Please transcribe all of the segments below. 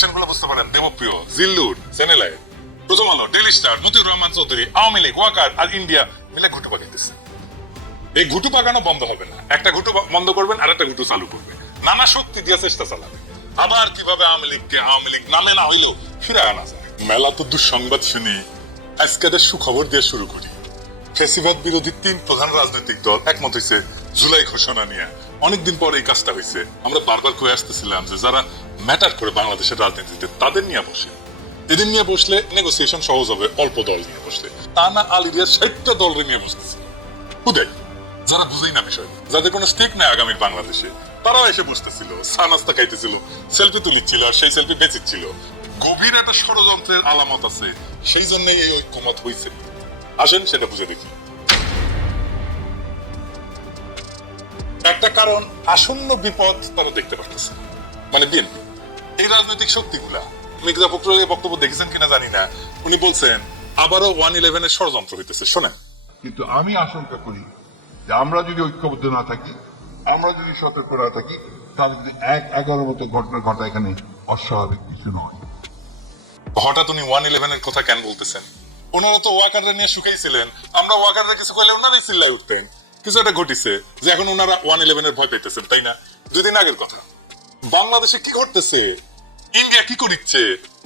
Reaction গুলো বুঝতে পারেন। দেবপ্রিয়, জিল্লুর, সেনেলাই, প্রথম আলো, ডেইলি স্টার, মতিউর রহমান চৌধুরী, আওয়ামী লীগ, ওয়াকার আর ইন্ডিয়া মিলে ঘুটু পাকাইতেছে। এই ঘুটু পাকানো বন্ধ হবে না। একটা ঘুটু বন্ধ করবেন আর একটা ঘুটু চালু করবে, নানা শক্তি দিয়ে চেষ্টা চালাবে। আবার কিভাবে আওয়ামী লীগকে আওয়ামী লীগ নামে না হইলেও ফিরে আনা যায়। মেলা তো দুঃসংবাদ শুনি, আজকেদের সুখবর দিয়ে শুরু করি। ফ্যাসিবাদ বিরোধী 3 প্রধান রাজনৈতিক দল একমত হয়েছে জুলাই ঘোষণা নিয়ে। অনেকদিন পর এই কাজটা হয়েছে। আমরা বারবার কয়ে আসতেছিলাম যে যারা ম্যাটার করে বাংলাদেশের রাজনীতিতে তাদের নিয়ে বসে, এদের নিয়ে বসলে নেগোসিয়েশন সহজ হবে। অল্প দল নিয়ে বসলে তা না, আলিরিয়ার 60টা দলরে নিয়ে বসতেছে। হুদাই যারা বুঝেই না বিষয়, যাদের কোনো স্টেক নাই আগামী বাংলাদেশে, তারাও এসে বসতেছিল, চা নাস্তা খাইতেছিল, সেলফি তুলিচ্ছিল আর সেই সেলফি বেঁচেছিল। গভীর একটা ষড়যন্ত্রের আলামত আছে, সেই জন্যই এই ঐক্যমত হয়েছে। আসেন সেটা বুঝে দেখি। একটা কারণ, আসন্ন বিপদ তারা দেখতে পারতেছে, মানে বিএনপি। এই রাজনৈতিক শক্তিগুলা, মির্জা ফখরুলের বক্তব্য দেখেছেন কিনা জানি না, উনি বলছেন আবারও 111 এর ষড়যন্ত্র হইতেছে। শোনেন, কিন্তু আমি আশঙ্কা করি যে আমরা যদি ঐক্যবদ্ধ না থাকি, আমরা যদি সতর্ক না থাকি, তাহলে যদি 1-11 মতো ঘটনা ঘটা এখানে অস্বাভাবিক কিছু নয়। হঠাৎ উনি 111 এর কথা কেন বলতেছেন? ওনারা তো ওয়াকাররা নিয়ে শুকাইছিলেন, আমরা ওয়াকাররা কিছু কইলে ওনারাই চিল্লায় উঠতেন। কিছু একটা ঘটিছে যে এখন ওনারা 111 এর ভয় পাইতেছেন, তাই না? 2 দিন আগের কথা। বাংলাদেশে কি ঘটতেছে, ইন্ডিয়া কি করিচ্ছে,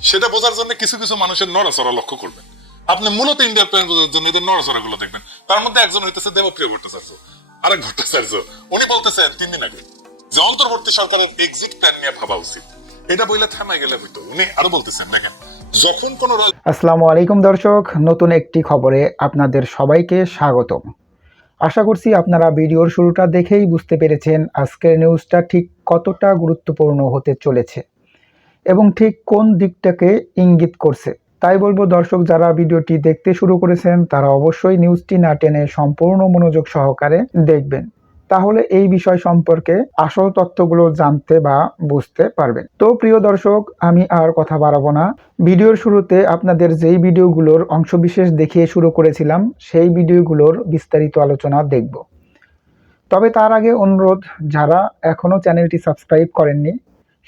সেটা বোঝার জন্য কিছু কিছু মানুষের নড়াচড়া লক্ষ্য করবেন। আপনি মূলত ইন্ডিয়ার প্ল্যান বোঝার জন্য এদের নড়াচড়া গুলো দেখবেন। তার মধ্যে একজন হইতেছে দেবপ্রিয় ভট্টাচার্য, আরেক ভট্টাচার্য। উনি বলতেছেন 3 দিন আগে যে অন্তর্বর্তী সরকারের এক্সিট প্ল্যান নিয়ে ভাবা উচিত। এটা বইলে থামায় গেলে হইতো। উনি আরো বলতেছেন, দেখেন, যখন কোন আসসালামু আলাইকুম দর্শক, নতুন একটি খবরে আপনাদের সবাইকে স্বাগতম। আশা করছি আপনারা ভিডিওর শুরুটা দেখেই বুঝতে পেরেছেন আজকের নিউজটা ঠিক কতটা গুরুত্বপূর্ণ হতে চলেছে এবং ঠিক কোন দিকটাকে ইঙ্গিত করছে। তাই বলবো দর্শক, যারা ভিডিওটি দেখতে শুরু করেছেন তারা অবশ্যই নিউজটি না টেনে সম্পূর্ণ মনোযোগ সহকারে দেখবেন, তাহলে এই বিষয় সম্পর্কে আসল তথ্যগুলো জানতে বা বুঝতে পারবেন। তো প্রিয় দর্শক, আমি আর কথা বাড়াবো না। ভিডিওর শুরুতে আপনাদের যেই ভিডিওগুলোর অংশবিশেষ দেখিয়ে শুরু করেছিলাম, সেই ভিডিওগুলোর বিস্তারিত আলোচনা দেখব। তবে তার আগে অনুরোধ, যারা এখনো চ্যানেলটি সাবস্ক্রাইব করেননি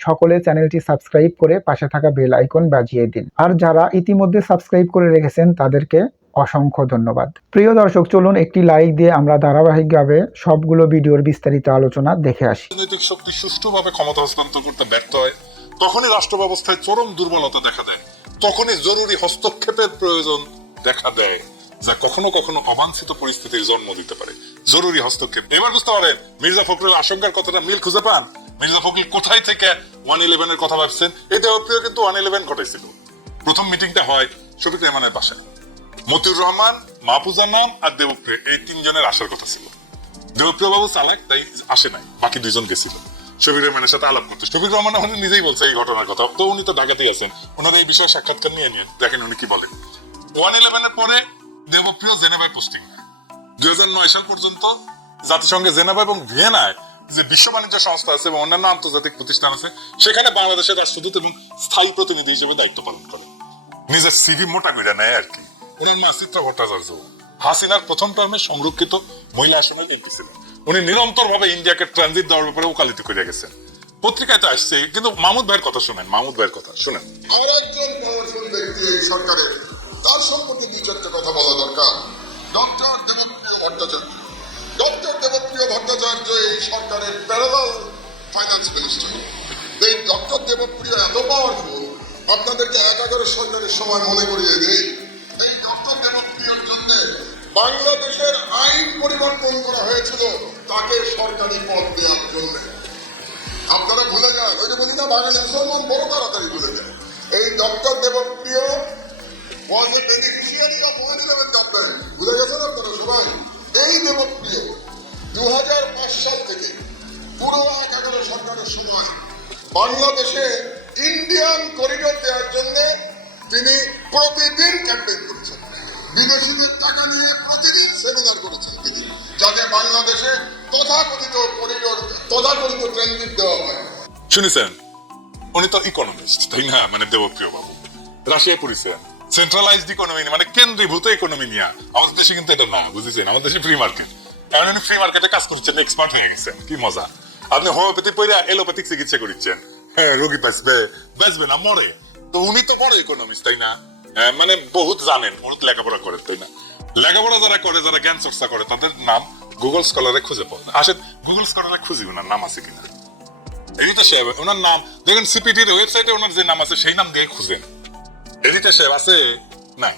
সকলে চ্যানেলটি সাবস্ক্রাইব করে পাশে থাকা বেল আইকন বাজিয়ে দিন, আর যারা ইতিমধ্যে সাবস্ক্রাইব করে রেখেছেন তাদেরকে অসংখ্য ধন্যবাদ। প্রিয় দর্শক, চলুন একটি লাইক দিয়ে আমরা ধারাবাহিকভাবে সবগুলো ভিডিওর বিস্তারিত আলোচনা দেখে আসি। রাজনৈতিক শক্তি সুষ্ঠুভাবে ক্ষমতা হস্তান্তর করতে ব্যর্থ হয়, তখনই রাষ্ট্র ব্যবস্থায় চরম দুর্বলতা দেখা দেয়, তখনই জরুরি হস্তক্ষেপের প্রয়োজন দেখা দেয়, যা কখনো কখনো অবাঞ্ছিত পরিস্থিতির জন্ম দিতে পারে। জরুরি হস্তক্ষেপ। এবার বুঝতে পারেন মির্জা ফখরুলের আশঙ্কার কথাটা মিল খুঁজে পান। মির্জা ফখরুল কোথায় থেকে 111 এর কথা ভাবছেন? এই দেবপ্রিয় কিন্তু 111 ঘটাইছিল। প্রথম মিটিংটা হয় শফিক রেহমানের বাসায়। মতিউর রহমান, মাহফুজা নাম আর দেবপ্রিয়, এই 3 জনের আসার কথা ছিল। দেবপ্রিয় বাবু চালাক, তাই আসে নাই, বাকি 2 জন গেছিল শফিক রহমানের সাথে আলাপ করতে। শফিক রহমান আমাদের নিজেই বলছে এই ঘটনার কথা, তো উনি তো ঢাকাতেই আছেন, ওনার এই বিষয়ে সাক্ষাৎকার নিয়ে নিয়ে দেখেন উনি কি বলেন। 111 এর পরে দেবপ্রিয় জেনেভায় পোস্টিং হয়। 2009 সাল পর্যন্ত জাতিসংঘে জেনেভা এবং ভিয়েনায় যে বিশ্ব বাণিজ্য সংস্থা আছে এবং অন্যান্য আন্তর্জাতিক প্রতিষ্ঠান আছে, সেখানে বাংলাদেশের রাষ্ট্রদূত এবং স্থায়ী প্রতিনিধি হিসেবে দায়িত্ব পালন করে। নিজের সিভি মোটা করে নেয় আর কি। ওনার মা চিত্রা ভট্টাচার্য হাসিনার প্রথম টার্মে সংরক্ষিত মহিলা আসনের এমপি ছিলেন। উনি নিরন্তর ভাবে ইন্ডিয়াকে ট্রানজিট দেওয়ার ব্যাপারে ওকালতি করে গেছেন। পত্রিকায় তো আসছে, কিন্তু মাহমুদ ভাইয়ের কথা শুনেন। মাহমুদ ভাইয়ের কথা শুনেন। আর একজন পাওয়ারফুল ব্যক্তি এই সরকারের, তার সম্পর্কে 2-4টা কথা বলা দরকার। ডক্টর দেবপ্রিয় ভট্টাচার্য। ডক্টর দেবপ্রিয় ভট্টাচার্য এই সরকারের প্যারালাল ফাইন্যান্স মিনিস্টার। এই ডক্টর দেবপ্রিয় এত পাওয়ারফুল, আপনাদেরকে 11 সরকারের সময় মনে করিয়ে দেই, এই ডক্টর দেবপ্রিয়র জন্য বাংলাদেশের আইন পরিবর্তন করা হয়েছিল তাকে সরকারি পদ দেওয়ার জন্য। আপনারা ভুলে যান, ওই যে বলি না বাঙালি মুসলমান বড় তাড়াতাড়ি ভুলে যায়। এই doctor Debapriya was a beneficiary of 111 government. ভুলে গেছেন আপনারা সবাই? এই দেবপ্রিয় 2005 সাল থেকে পুরো 11 সরকারের সময় বাংলাদেশে ইন্ডিয়ান করিডোর দেওয়ার জন্য তিনি প্রতিদিন ক্যাম্পেইন করেছেন। বিদেশিদের টাকা নিয়ে প্রতিদিন সেমিনার করেছেন তিনি, যাতে বাংলাদেশে তথাকথিত করিডোর, তথাকথিত ট্রানজিট দেওয়া হয়। শুনেছেন, উনি তো ইকোনমিস্ট, তাই না? মানে দেবপ্রিয় বাবু রাশিয়ায় পড়েছেন। সেন্ট্রালাইজড ইকোনমি মানে কেন্দ্রীভূত ইকোনমি নিয়ে। আমাদের দেশে কিন্তু এটা না, বুঝেছেন? আমাদের দেশে ফ্রি মার্কেট। কারণ উনি ফ্রি মার্কেটে কাজ করছেন, এক্সপার্ট হয়ে গেছেন। কি মজা! আপনি হোমিওপ্যাথি পড়ে এলোপ্যাথিক চিকিৎসা করছেন, হ্যাঁ রোগী বাঁচবে না মরে। তো উনি তো বড় ইকোনমিস্ট তাই না? মানে বহুত জানেন, বহুত লেখাপড়া করেন তাই না? লেখাপড়া যারা করে, যারা জ্ঞান চর্চা করে, তাদের নাম গুগল স্কলারে খুঁজে পাওয়া যায়। আসেন গুগল স্কলারে খুঁজি ওনার নাম আছে কিনা। এডিটর সাহেব ওনার নাম দেখুন, সিপিটির ওয়েবসাইটে ওনার যে নাম আছে সেই নাম দিয়ে খুঁজেন। এডিটর সাহেব আছে না,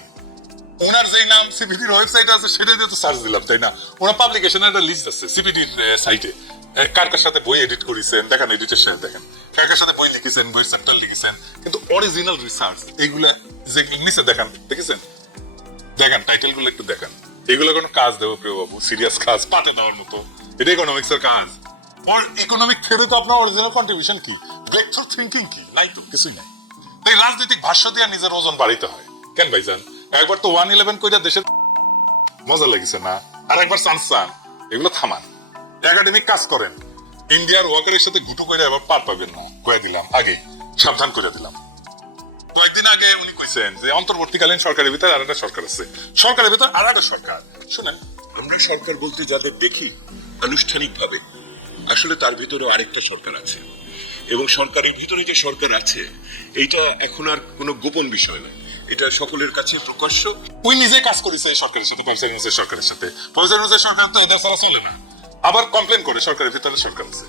ওনার যে নাম সিপিটির ওয়েবসাইটে আছে সেটা দিয়ে তো সার্চ দিলাম তাই না? ওনার পাবলিকেশনের একটা লিস্ট আছে সিপিটির সাইটে, কার কার সাথে বই এডিট করেছেন দেখেন, এডিটর সাহেব দেখেন কার কার সাথে বই লিখেছেন, বইয়ের চ্যাপ্টার লিখেছেন, কিন্তু অরিজিনাল রিসার্চ এইগুলা যে নিচে দেখেন, দেখেছেন? দেখেন টাইটেল গুলো একটু দেখেন। এগুলো কোনো কাজ দেবো প্রিয় বাবু, সিরিয়াস কাজ, পাঠে দেওয়ার মতো। এটা ইকোনমিক্স এর কাজ। ইকোনমিক থিওরি তো আপনার অরিজিনাল কন্ট্রিবিউশন কি, ব্রেক থ্রু থিঙ্কিং কি, নাই তো, কিছুই নাই। এই রাজনৈতিক ভাষ্য দিয়ে নিজের ওজন বাড়িতে হয় কেন ভাইজান? একবার তো 111 কইরা দেশের মজা লেগেছে না, আর একবার চান্স চান, এগুলো থামান। একাডেমিক কাজ করেন, ইন্ডিয়ার ওয়াকারের সাথে ঘুটু কইরা এবার পার পাবেন না, কয়ে দিলাম আগে, সাবধান করে দিলাম। কয়েকদিন আগে উনি কইছেন যে অন্তর্বর্তীকালীন সরকারের ভিতরে আর একটা সরকার আছে, সরকারের ভিতরে আর একটা সরকার। শুনেন, আমরা সরকার বলতে যাদের দেখি আনুষ্ঠানিক ভাবে, আসলে তার ভিতরে আরেকটা সরকার আছে, এবং সরকারের ভিতরে যে সরকার আছে এটা এখন আর কোনো গোপন বিষয় নয়, এটা সকলের কাছে প্রকাশ্য। উনি নিজে কাজ করেছে এই সরকারের সাথে, প্রফেসর ইউনূসের সরকারের সাথে। প্রফেসর ইউনূসের সরকার তো এদের ছাড়া চলে না, আবার কমপ্লেন করে সরকারের ভিতরে সরকার আছে।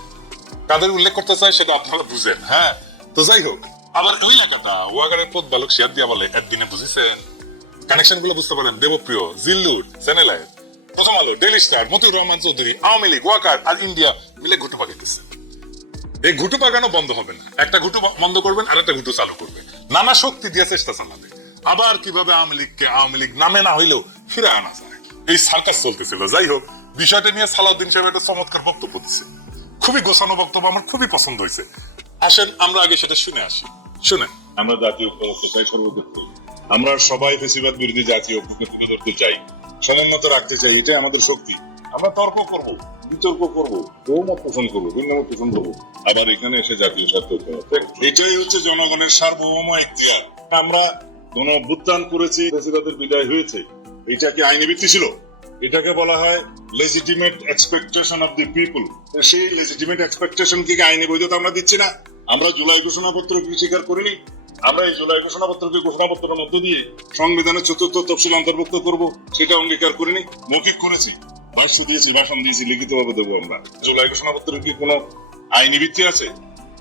কাদের উল্লেখ করতে চাই সেটা আপনারা বুঝেন। হ্যাঁ, তো যাই হোক, আবার ওই এলাকাটা ওয়াগারের পথ বালক শেয়ার দিয়া বলে একদিনে, বুঝেছেন? কানেকশন গুলো বুঝতে পারেন। দেবপ্রিয়, জিল্লুর, চ্যানেলাইট, প্রথম আলো, ডেইলি স্টার, মতিউর রহমান চৌধুরী, আওয়ামী লীগ, ওয়াকার আর ইন্ডিয়া মিলে ঘুটু পাকাইতেছে। এই ঘুটু পাকানো বন্ধ হবে না, একটা ঘুটু বন্ধ করবেন আর একটা ঘুটু চালু করবে, নানা শক্তি দিয়ে চেষ্টা চালাবে। আবার কিভাবে আওয়ামী লীগকে আওয়ামী লীগ নামে না হইলেও ফিরে আনা যায়, এই সার্কাস চলতেছিল। যাই হোক, বিষয়টা নিয়ে সালাউদ্দিন সাহেব একটা চমৎকার বক্তব্য দিচ্ছে, খুবই গোছানো বক্তব্য, আমার খুবই পছন্দ হয়েছে। আসেন আমরা আগে সেটা শুনে আসি। শুনেন। আমরা জাতীয় ঐক্য চাই সর্বক্ষেত্রে, আমরা সবাই ফেসিবাদ বিরোধী জাতীয় ঐক্যকে তুলে ধরতে চাই, সমুন্নত রাখতে চাই, এটাই আমাদের শক্তি। আমরা তর্ক করব, বিতর্ক করব, বহুমত পোষণ করবো, ভিন্নমত পোষণ করবো, আবার এখানে এসে জাতীয় স্বার্থ, এটাই হচ্ছে জনগণের সার্বভৌম এখতিয়ার। আমরা গণ অভ্যুত্থান করেছি, ফেসিবাদের বিদায় হয়েছে, এটা কি আইনি ভিত্তি ছিল? এটাকে বলা হয় legitimate expectation of the people. সেই লেজিটিমেট এক্সপেকটেশন কি আইনি বৈধতা আমরা দিচ্ছি না? আমরা জুলাই ঘোষণাপত্র কি স্বীকার করিনি? আমরা এই জুলাই ঘোষণাপত্রকে ঘোষণাপত্রের মধ্য দিয়ে সংবিধানের ৪র্থ তফসিল অন্তর্ভুক্ত করব, সেটা অঙ্গীকার করিনি? মৌখিক করেছি, ভাষ্য দিয়েছি, ভাষণ দিয়েছি, লিখিত ভাবে দেবো আমরা। জুলাই ঘোষণাপত্রের কি কোনো আইনি ভিত্তি আছে,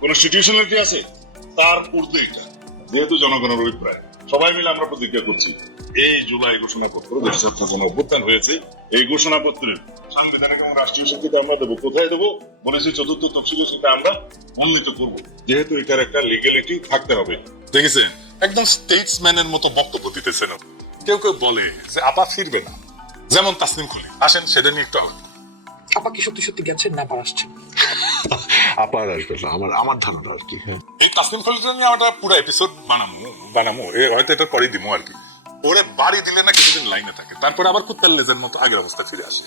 কনস্টিটিউশনালিটি আছে? তার ঊর্ধ্বে এটা, যেহেতু জনগণের অভিপ্রায়, সবাই মিলে আমরা প্রতিজ্ঞা করছি এই জুলাই ঘোষণাপত্র, দেশের যখন অভ্যুত্থান হয়েছে, এই ঘোষণাপত্রের সাংবিধানিক এবং রাষ্ট্রীয় স্বীকৃতি আমরা দেবো। কোথায় দেবো বলেছি? ৪র্থ তফসিলে সেটা আমরা উন্নীত করব, যেহেতু এটার একটা লিগ্যালিটি থাকতে হবে। দেখেছেন, একদম স্টেটসম্যানের মতো বক্তব্য দিতেছেন। কেউ কেউ বলে যে আপা ফিরবে না, যেমন তাসনিম খুলি। আসেন সেটা নিয়ে একটু আলাদা। আপা কি সত্যি সত্যি গেছেন না আবার আসছেন? আপার আসবে না, আমার ধারণা আর কি। হ্যাঁ, এই তাসনিম খুলিটা নিয়ে আমরা পুরো এপিসোড বানামো, হয়তো এটা পরে দিমো আর কি। ওরে বাড়ি দিলে না কিছুদিন লাইনে থাকে, তারপরে আবার কুত্তার লেজের মতো আগের অবস্থা ফিরে আসে।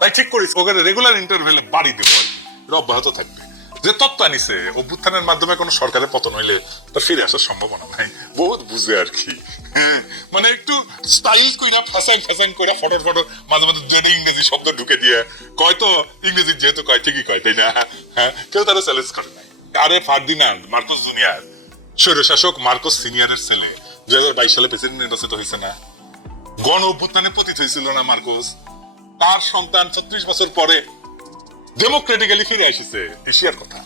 তাই ঠিক করিস ওকে রেগুলার ইন্টারভেলে বাড়ি দেবো আর কি, এটা অব্যাহত থাকবে। যে তত্ত্ব আনিছে অভ্যুত্থানের মাধ্যমে কোনো সরকারের পতন হইলে তার ফিরে আসার সম্ভাবনা নাই, বহুত বুঝে আর কি। হ্যাঁ, মানে একটু স্টাইল কইরা ফ্যাশন কইরা ফটো মাঝে মাঝে দুটো ইংরেজি শব্দ ঢুকে দিয়ে কয়, তো ইংরেজি যেহেতু কয় ঠিকই কয় তাই না? হ্যাঁ, কেউ তারা চ্যালেঞ্জ করে নাই। আরে ফার্দিনান্ড মার্কোস জুনিয়র, স্বৈরশাসক মার্কোস সিনিয়রের ছেলে, 2022 সালে প্রেসিডেন্ট নির্বাচিত হয়েছে না? গণ অভ্যুত্থানে পতিত হয়েছিল না মার্কোস? তার সন্তান 36 বছর পরে ডেমোক্রেটিক্যালি ফিরে এসেছে। এশিয়ার কথা,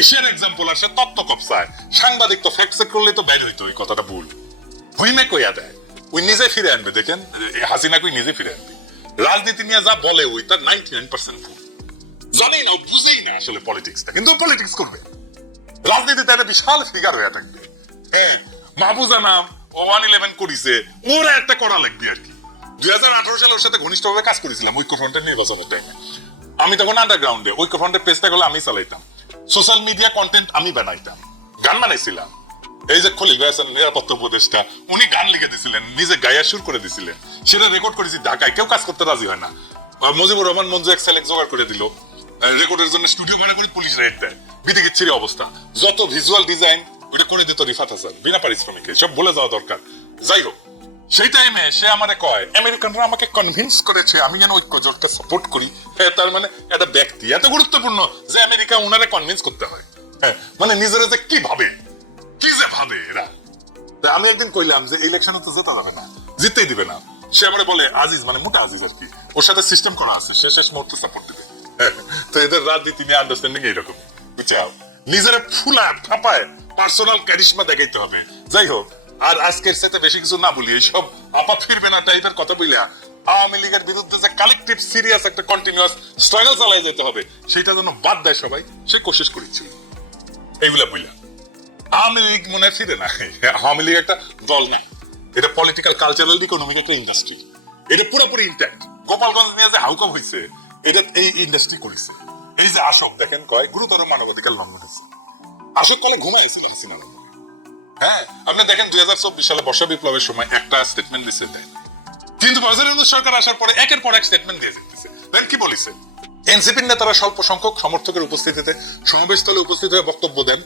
এশিয়ার এক্সাম্পল আসে তত্ত্ব কপসায়, সাংবাদিক তো ফ্যাক্ট চেক করলে তো বের হইতো এই কথাটা ভুল, ভুইমে কইয়া দেয়। ওই নিজে ফিরে আনবে, দেখেন হাসিনা কই নিজে ফিরে আনবে। রাজনীতি নিয়ে যা বলে ওই তার 99% ভুল, জানেই না, বুঝেই না আসলে পলিটিক্সটা, কিন্তু পলিটিক্স করবে। রাজনীতিতে একটা বিশাল ফিগার হয়ে থাকবে। হ্যাঁ, মাহবুজা নাম ও 111 করিছে, ওরা একটা করা লাগবে আর কি। 2018 সালে ওর সাথে ঘনিষ্ঠভাবে কাজ করেছিলাম ঐক্যফ্রন্টের নির্বাচনের টাইমে। আমি তখন আন্ডারগ্রাউন্ডে ঐক্যফ্রন্টের পেজটা গুলো আমি চালাইতাম, সোশ্যাল মিডিয়া কন্টেন্ট আমি বানাইতাম, গান বানাইছিলাম। এই যে খলিল ভাই আছেন নিরাপত্তা উপদেষ্টা, উনি গান লিখে দিছিলেন, নিজে গায়া সুর করে দিছিলেন, সেটা রেকর্ড করেছি ঢাকায়। কেউ কাজ করতে রাজি হয় না। মুজিবুর রহমান মঞ্জু এক সেলেক্ট জোগাড় করে দিল, রেকর্ডের জন্য স্টুডিও ভাড়া করে পুলিশ রেড দেয়, বিদিকিচ্ছিরি অবস্থা। যত ভিজুয়াল ডিজাইন ওইটা করে দিত রিফাত হাসান বিনা পারিশ্রমিকে, সব বলে যাওয়া দরকার। যাই হোক, সেই টাইমে সে আমারে কয় আমেরিকানরা আমাকে কনভিন্স করেছে আমি যেন ঐক্য জোটকে সাপোর্ট করি। হ্যাঁ, তার মানে একটা ব্যক্তি এত গুরুত্বপূর্ণ যে আমেরিকা উনারে কনভিন্স করতে হয়। হ্যাঁ, মানে নিজেরা যে কি ভাবে, কি যে ভাবে এরা। তা আমি একদিন কইলাম যে ইলেকশনে তো জেতা যাবে না, জিততেই দিবে না। সে আমারে বলে আজিজ, মানে মোটা আজিজ আর কি, ওর সাথে সিস্টেম করা আছে, সে শেষ মুহূর্তে সাপোর্ট দিবে। তো এদের রাজনীতি নিয়ে আন্ডারস্ট্যান্ডিং এইরকম, বুঝছাও, নিজেরা ফুলা ফাপায় পার্সোনাল ক্যারিশমা দেখাইতে হবে। যাই হোক, আর আজকের সাথে বেশি কিছু না বলি, এইসব আপা ফিরবে না টাইপের কথা বইলা আওয়ামী লীগের বিরুদ্ধে যে কালেকটিভ সিরিয়াস একটা কন্টিনিউয়াস স্ট্রাগল চালাই যেতে হবে, সেটা যেন বাদ দেয় সবাই, সে কোশিশ করেছিল। এইগুলা বইলা আওয়ামী লীগ মনে হয় ফিরে না। আওয়ামী লীগ একটা দল না, এটা পলিটিক্যাল কালচারাল ইকোনমিক একটা ইন্ডাস্ট্রি, এটা পুরোপুরি ইন্ট্যাক্ট। গোপালগঞ্জ নিয়ে যে হাউকাম হয়েছে, এটা এই ইন্ডাস্ট্রি করেছে। এই যে আশোক দেখেন কয় গুরুতর মানবাধিকার লঙ্ঘন হয়েছে, আশোক কলে ঘুমাইছিল হাসিনা। হ্যাঁ, আপনি দেখেন 2024 সালে বর্ষা বিপ্লবের সময় একটা স্টেটমেন্ট দিচ্ছে দেয়, কিন্তু সরকার আসার পরে একের পর এক স্টেটমেন্ট দিয়ে যেতেছে। দেন কি বলিছে, এনসিপির নেতারা স্বল্প সংখ্যক সমর্থকের উপস্থিতিতে সমাবেশস্থলে উপস্থিত হয়ে বক্তব্য দেন।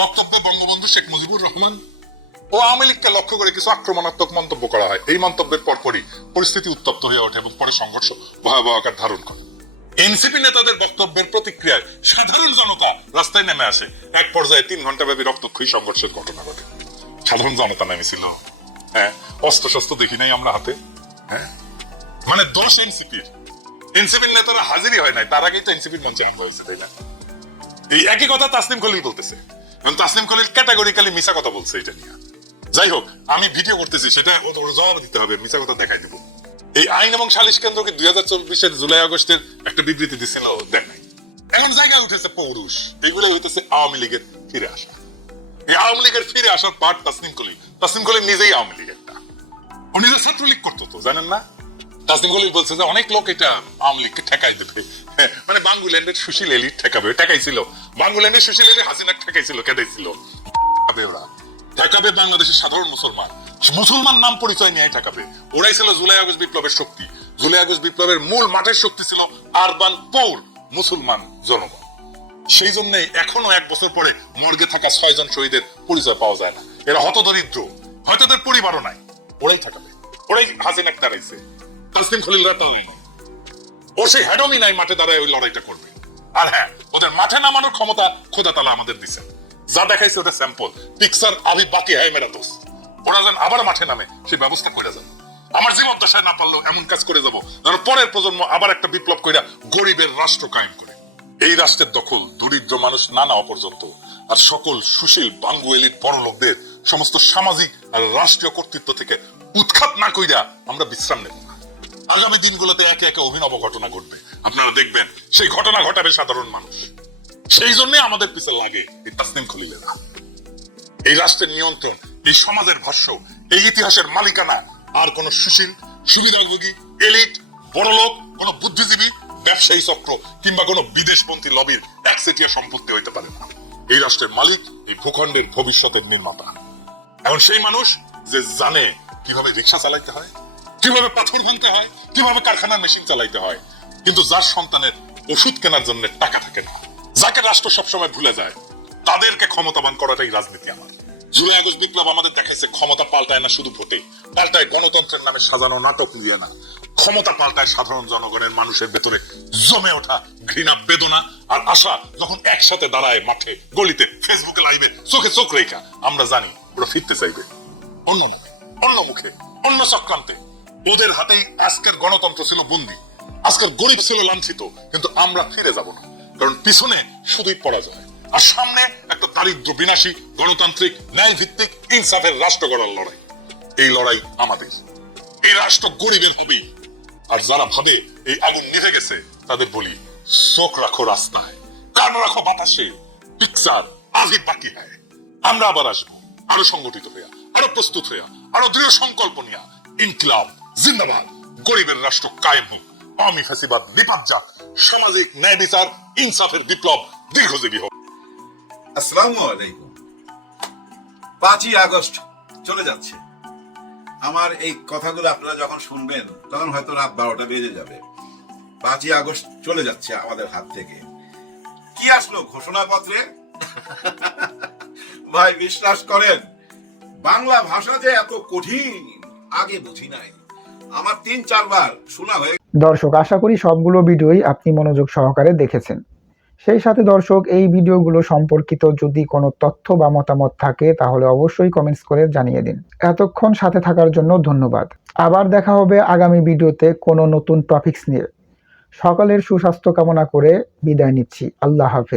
বক্তব্যে বঙ্গবন্ধু শেখ মুজিবুর রহমান ও আওয়ামী লীগকে লক্ষ্য করে কিছু আক্রমণাত্মক মন্তব্য করা হয়। এই মন্তব্যের পরপরই পরিস্থিতি উত্তপ্ত হয়ে ওঠে এবং পরে সংঘর্ষ ভয়াবহ আকার ধারণ করে। এনসিপি নেতাদের বক্তব্যের প্রতিক্রিয়ায় সাধারণ জনতা রাস্তায় নেমে আসে। এক পর্যায়ে 3 ঘন্টা ব্যাপী রক্তক্ষয়ী সংঘর্ষের ঘটনা ঘটে। সাধারণ জনতা নেমেছিল, হ্যাঁ, অস্ত্র শস্ত্র দেখি নাই আমরা হাতে। হ্যাঁ, মানে 10 এনসিপির নেতারা হাজিরই হয় নাই, তার আগেই তো এনসিপির মঞ্চে হামলা হয়েছে, তাই না? এই একই কথা তাসনিম খলিল বলতেছে, এবং তাসনিম খলিল ক্যাটাগরিক্যালি মিছা কথা বলছে এটা নিয়ে। যাই হোক, আমি ভিডিও করতেছি, সেটা ওর জবাব দিতে হবে, মিছা কথা দেখাই দেবো। এই আইন এবং সালিশ কেন্দ্রকে 2024 জুলাই আগস্টের একটা বিবৃতি দিচ্ছিল, দেখ নাই। এখন জায়গায় উঠেছে পৌরুষ, এগুলো হইতেছে আওয়ামী লীগের ফিরে আসা। এই আওয়ামী লীগের ফিরে আসার পার্ট তাসনিম খলিল নিজেই আওয়ামী লীগ একটা, ও নিজের ছাত্রলীগ করতো তো, জানেন না? তাসনিম খলিল বলছে যে অনেক লোক এটা আওয়ামী লীগকে ঠেকাই দেবে, মানে বাঙ্গুল্যান্ডের সুশীল এলিট ঠেকাবে, ঠেকাইছিল। বাঙ্গুল্যান্ডের সুশীল এলিট হাসিনা ঠেকাইছিল, কেটাইছিল। ওরা ঠেকাবে বাংলাদেশের সাধারণ মুসলমান নাম পরিচয় নিয়ে ঠেকাবে। ওরাই ছিল জুলাই আগস্ট বিপ্লবের শক্তি। জুলাই আগস্ট বিপ্লবের মূল মাঠের শক্তি ছিল আরবান পৌর মুসলমান জনগণ। সেই জন্যই এখনো 1 বছর পরে মর্গে থাকা 6 জন শহীদের পরিচয় পাওয়া যায় না। এরা হতদরিদ্র, হয়তো তাদের পরিবারও নাই, ওরাই ঠেকাবে, ওরাই হাসিনা দাঁড়াইছে। তাসনিম খলিলরা তো ও সেই হ্যাডমই নাই মাঠে দাঁড়ায় ওই লড়াইটা করবে। আর হ্যাঁ, ওদের মাঠে নামানোর ক্ষমতা খোদা তাআলা আমাদের দিছে। যা দেখাইছে ওদের স্যাম্পল পিকচার, আবি বাকি হ্যায় মেরা দোস্ত। ওরা যেন আবার মাঠে নামে সেই ব্যবস্থা করে যান। আমার জীবন দশায় না পারলেও এমন কাজ করে যাবো যেন পরের প্রজন্ম আবার একটা বিপ্লব কইরা গরিবের রাষ্ট্র কায়েম করে। এই রাষ্ট্রের দখল দরিদ্র মানুষ না নেওয়া পর্যন্ত আর সকল সুশীল বাঙ্গু এলিট বড় লোকদের সমস্ত সামাজিক আর রাষ্ট্রীয় কর্তৃত্ব থেকে উৎখাত না কইরা আমরা বিশ্রাম নেব না। আগামী দিনগুলোতে একে একে অভিনব ঘটনা ঘটবে, আপনারা দেখবেন। সেই ঘটনা ঘটাবে সাধারণ মানুষ। সেই জন্য আমাদের পিছে লাগে এই তাসনিম খলিলেরা। এই রাষ্ট্রের নিয়ন্ত্রণ, এই সমাজের ভাষ্য, এই ইতিহাসের মালিকানা আর কোন সুশীল সুবিধাভোগী এলিট বড় লোক, কোন বুদ্ধিজীবী ব্যবসায়ী চক্র কিংবা কোন বিদেশপন্থী লবির একচেটিয়া সম্পত্তি হইতে পারে না। এই রাষ্ট্রের মালিক এই ভূখণ্ডের ভবিষ্যতের নির্মাতা। এখন সেই মানুষ যে জানে কিভাবে রিক্সা চালাইতে হয়, কিভাবে পাথর ভাঙতে হয়, কিভাবে কারখানার মেশিন চালাইতে হয়, কিন্তু যার সন্তানের ওষুধ কেনার জন্য টাকা থাকে না, যাকে রাষ্ট্র সবসময় ভুলে যায়, তাদেরকে ক্ষমতাবান করাটাই রাজনীতি আমার। জুলাই আগস্ট বিপ্লব আমাদের দেখাইছে ক্ষমতা পাল্টায় না শুধু ভোটে, পাল্টায় গণতন্ত্রের নামে সাজানো নাটক নিয়ে না। ক্ষমতা পাল্টায় সাধারণ জনগণের মানুষের ভেতরে জমে ওঠা ঘৃণা, বেদনা আর আশা যখন একসাথে দাঁড়ায় মাঠে, গলিতে, ফেসবুকে লাইভে, চোখে চোখ রেখা। আমরা জানি ওরা ফিরতে চাইবে অন্য নামে, অন্য মুখে, অন্য চক্রান্তে। ওদের হাতেই আজকের গণতন্ত্র ছিল বন্দী, আজকের গরিব ছিল লাঞ্ছিত। কিন্তু আমরা ফিরে যাব না, কারণ পিছনে শুধুই পরাজয়, আর সামনে একটা দারিদ্র বিনাশী গণতান্ত্রিক ন্যায় ভিত্তিক ইনসাফের রাষ্ট্র গড়ার লড়াই। এই লড়াই আমাদের। এই রাষ্ট্র গরিবের হবেই। আর যারা ভাবে এই আগুন নিভে গেছে, তাদের বলি চোখ রাখো রাস্তায়, কান রাখো বাতাসে, পিকচার আজই বাকি হয়। আমরা আবার আসবো, আরো সংগঠিত হইয়া, আরো প্রস্তুত হইয়া, আরো দৃঢ় সংকল্প নিয়া। ইনকিলাব জিন্দাবাদ, গরিবের রাষ্ট্র কায়েম হোক, আওয়ামী ফ্যাসিবাদ নিপাত যাক, সামাজিক ন্যায় বিচার ইনসাফের বিপ্লব দীর্ঘজীবী হোক। আসসালামু আলাইকুম। 5ই আগস্ট চলে যাচ্ছে। আমার এই কথাগুলো আপনারা যখন শুনবেন তখন হয়তো রাত 12টা বেজে যাবে। 5ই আগস্ট চলে যাচ্ছে আমাদের হাত থেকে। কি আসলো ঘোষণাপত্রে? ভাই বিশ্বাস করেন, বাংলা ভাষা যে এত কঠিন আগে বুঝি নাই। আমার 3-4 বার শোনা হয়ে। দর্শক, আশা করি সবগুলো ভিডিওই আপনি মনোযোগ সহকারে দেখেছেন। সেই সাথে দর্শক, এই ভিডিওগুলো সম্পর্কিত যদি কোনো তথ্য বা মতামত থাকে তাহলে অবশ্যই কমেন্টস করে জানিয়ে দিন। এতক্ষণ সাথে থাকার জন্য ধন্যবাদ। আবার দেখা হবে আগামী ভিডিওতে কোনো নতুন টপিকস নিয়ে। সকলের সুস্বাস্থ্য কামনা করে বিদায় নিচ্ছি। আল্লাহ হাফেজ।